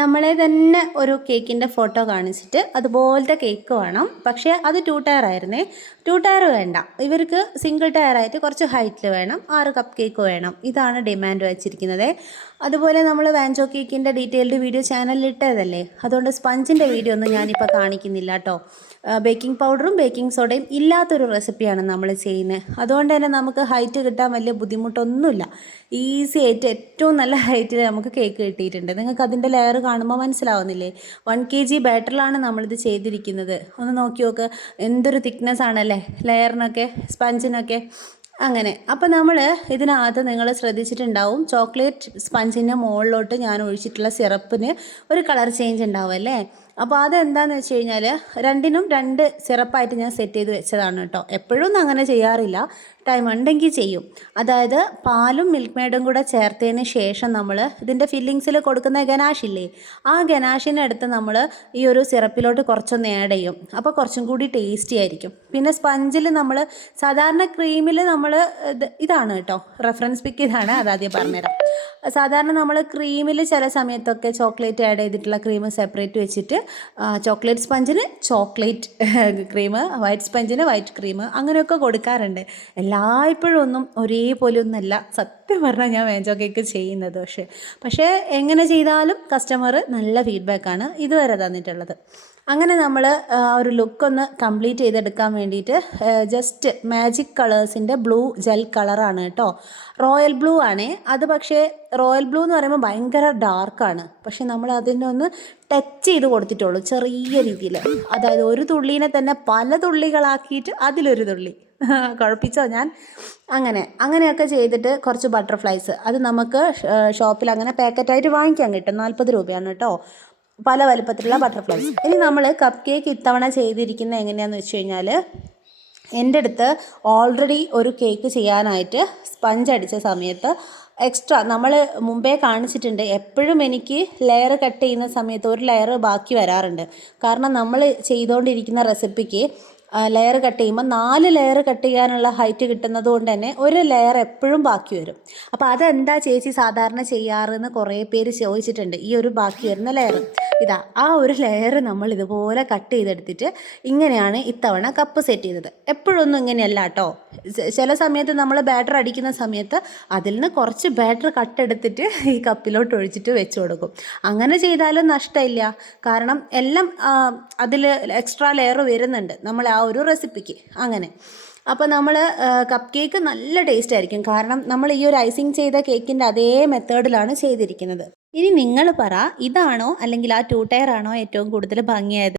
നമ്മളെ തന്നെ ഒരു കേക്കിൻ്റെ ഫോട്ടോ കാണിച്ചിട്ട് അതുപോലത്തെ കേക്ക് വേണം. പക്ഷേ അത് 2 ടയർ ആയിരുന്നേ. 2 ടയർ വേണ്ട, ഇവർക്ക് സിംഗിൾ ടയർ ആയിട്ട് കുറച്ച് ഹൈറ്റിൽ വേണം. 6 കപ്പ് കേക്ക് വേണം. ഇതാണ് ഡിമാൻഡ് വെച്ചിരിക്കുന്നത്. അതുപോലെ നമ്മൾ വാഞ്ചോ കേക്കിൻ്റെ ഡീറ്റെയിൽഡ് വീഡിയോ ചാനലിൽ ഇട്ടതല്ലേ, അതുകൊണ്ട് സ്പഞ്ചിൻ്റെ വീഡിയോ ഒന്നും ഞാനിപ്പോൾ കാണിക്കുന്നില്ല കേട്ടോ. ബേക്കിംഗ് പൗഡറും ബേക്കിംഗ് സോഡയും ഇല്ലാത്തൊരു റെസിപ്പിയാണ് നമ്മൾ ചെയ്യുന്നത്. അതുകൊണ്ട് തന്നെ നമുക്ക് ഹൈറ്റ് കിട്ടാൻ വലിയ ബുദ്ധിമുട്ടൊന്നുമില്ല. ഈസി ആയിട്ട് ഏറ്റവും നല്ല ഹൈറ്റിൽ നമുക്ക് കേക്ക് കിട്ടിയിട്ടുണ്ട്. നിങ്ങൾക്ക് അതിൻ്റെ ലെയർ കാണുമ്പോൾ മനസ്സിലാവുന്നില്ലേ? 1 kg ബാറ്ററിലാണ് നമ്മളിത് ചെയ്തിരിക്കുന്നത്. ഒന്ന് നോക്കി നോക്ക്, എന്തൊരു തിക്നെസ് ആണല്ലേ ലെയറിനൊക്കെ, സ്പഞ്ചിനൊക്കെ. അങ്ങനെ അപ്പോൾ നമ്മൾ ഇതിനകത്ത് നിങ്ങൾ ശ്രദ്ധിച്ചിട്ടുണ്ടാവും, ചോക്ലേറ്റ് സ്പഞ്ചിൻ്റെ മുകളിലോട്ട് ഞാൻ ഒഴിച്ചിട്ടുള്ള സിറപ്പിന് ഒരു കളർ ചേഞ്ച് ഉണ്ടാവും അല്ലേ. അപ്പോൾ അതെന്താണെന്ന് വെച്ച് കഴിഞ്ഞാൽ രണ്ടിനും 2 സിറപ്പായിട്ട് ഞാൻ സെറ്റ് ചെയ്ത് വെച്ചതാണ് കേട്ടോ. എപ്പോഴും ഒന്നും അങ്ങനെ ചെയ്യാറില്ല, ടൈം ഉണ്ടെങ്കിൽ ചെയ്യും. അതായത് പാലും മിൽക്ക് മെയ്ഡും കൂടെ ചേർത്തതിന് ശേഷം നമ്മൾ ഇതിൻ്റെ ഫില്ലിങ്സിൽ കൊടുക്കുന്ന ഗനാഷില്ലേ, ആ ഗനാഷിനെടുത്ത് നമ്മൾ ഈ ഒരു സിറപ്പിലോട്ട് കുറച്ചൊന്ന് ആഡ് ചെയ്യും. അപ്പോൾ കുറച്ചും കൂടി ടേസ്റ്റി ആയിരിക്കും. പിന്നെ സ്പഞ്ചിൽ നമ്മൾ സാധാരണ ക്രീമിൽ നമ്മൾ ഇതാണ് കേട്ടോ, റെഫറൻസ് പിക്ക് ഇതാണ്, അതാദ്യം പറഞ്ഞുതരാം. സാധാരണ നമ്മൾ ക്രീമിൽ ചില സമയത്തൊക്കെ ചോക്ലേറ്റ് ആഡ് ചെയ്തിട്ടുള്ള ക്രീം സെപ്പറേറ്റ് വെച്ചിട്ട് ചോക്ലേറ്റ് സ്പഞ്ചിന് ചോക്ലേറ്റ് ക്രീം, വൈറ്റ് സ്പഞ്ചിന് വൈറ്റ് ക്രീം, അങ്ങനെയൊക്കെ കൊടുക്കാറുണ്ട്. എല്ലായ്പ്പോഴും ഒന്നും ഒരേപോലെ ഒന്നല്ല സത്യം പറഞ്ഞാൽ ഞാൻ വാഞ്ചോ കേക്ക് ചെയ്യുന്നത്. പക്ഷേ എങ്ങനെ ചെയ്താലും കസ്റ്റമർ നല്ല ഫീഡ്ബാക്കാണ് ഇതുവരെ തന്നിട്ടുള്ളത്. അങ്ങനെ നമ്മൾ ഒരു ലുക്കൊന്ന് കംപ്ലീറ്റ് ചെയ്തെടുക്കാൻ വേണ്ടിയിട്ട് ജസ്റ്റ് മാജിക് കളേഴ്സിൻ്റെ ബ്ലൂ ജെൽ കളറാണ് കേട്ടോ. റോയൽ ബ്ലൂ ആണ് അത്. പക്ഷേ റോയൽ ബ്ലൂ എന്ന് പറയുമ്പോൾ ഭയങ്കര ഡാർക്കാണ്. പക്ഷെ നമ്മൾ അതിനെ ഒന്ന് ടച്ച് ചെയ്ത് കൊടുത്തിട്ടുള്ളൂ ചെറിയ രീതിയിൽ. അതായത് ഒരു തുള്ളീനെ തന്നെ പല തുള്ളികളാക്കിയിട്ട് അതിലൊരു തുള്ളി കുഴപ്പിച്ചോ ഞാൻ. അങ്ങനെയൊക്കെ ചെയ്തിട്ട് കുറച്ച് ബട്ടർഫ്ലൈസ്, അത് നമുക്ക് ഷോപ്പിൽ അങ്ങനെ പാക്കറ്റായിട്ട് വാങ്ങിക്കാൻ കിട്ടും. 40 രൂപയാണ് കേട്ടോ, പല വലുപ്പത്തിലുള്ള ബട്ടർഫ്ലൈസ്. ഇനി നമ്മൾ കപ്പ് കേക്ക് ഇത്തവണ ചെയ്തിരിക്കുന്നത് എങ്ങനെയാണെന്ന് വെച്ച് കഴിഞ്ഞാൽ, എൻ്റെ അടുത്ത് ഓൾറെഡി ഒരു കേക്ക് ചെയ്യാനായിട്ട് സ്പഞ്ച് അടിച്ച സമയത്ത് എക്സ്ട്രാ നമ്മൾ മുമ്പേ കാണിച്ചിട്ടുണ്ട്. എപ്പോഴും എനിക്ക് ലെയർ കട്ട് ചെയ്യുന്ന സമയത്ത് ഒരു ലെയർ ബാക്കി വരാറുണ്ട്. കാരണം നമ്മൾ ചെയ്തുകൊണ്ടിരിക്കുന്ന റെസിപ്പിക്ക് ലെയർ കട്ട് ചെയ്യുമ്പോൾ 4 ലെയർ കട്ട് ചെയ്യാനുള്ള ഹൈറ്റ് കിട്ടുന്നത് കൊണ്ട് തന്നെ ഒരു ലെയർ എപ്പോഴും ബാക്കി വരും. അപ്പോൾ അതെന്താ ചേച്ചി സാധാരണ ചെയ്യാറെന്ന് കുറേ പേര് ചോദിച്ചിട്ടുണ്ട്. ഈ ഒരു ബാക്കി വരുന്ന ലെയർ ഇതാ, ആ ഒരു ലെയർ നമ്മൾ ഇതുപോലെ കട്ട് ചെയ്തെടുത്തിട്ട് ഇങ്ങനെയാണ് ഇത്തവണ കപ്പ് സെറ്റ് ചെയ്തത്. എപ്പോഴൊന്നും ഇങ്ങനെയല്ല കേട്ടോ. ചില സമയത്ത് നമ്മൾ ബാറ്റർ അടിക്കുന്ന സമയത്ത് അതിൽ നിന്ന് കുറച്ച് ബാറ്റർ കട്ടെടുത്തിട്ട് ഈ കപ്പിലോട്ട് ഒഴിച്ചിട്ട് വെച്ച് കൊടുക്കും. അങ്ങനെ ചെയ്താലും നഷ്ടമില്ല, കാരണം എല്ലാം അതിൽ എക്സ്ട്രാ ലെയർ വരുന്നുണ്ട് നമ്മൾ ആ ഒരു റെസിപ്പിക്ക്. അങ്ങനെ അപ്പോൾ നമ്മൾ കപ്പ് കേക്ക് നല്ല ടേസ്റ്റ് ആയിരിക്കും, കാരണം നമ്മൾ ഈ ഒരു ഐസിങ് ചെയ്ത കേക്കിൻ്റെ അതേ മെത്തേഡിലാണ് ചെയ്തിരിക്കുന്നത്. ഇനി നിങ്ങൾ പറ, ഇതാണോ അല്ലെങ്കിൽ ആ 2 ടയർ ആണോ ഏറ്റവും കൂടുതൽ ഭംഗിയായത്?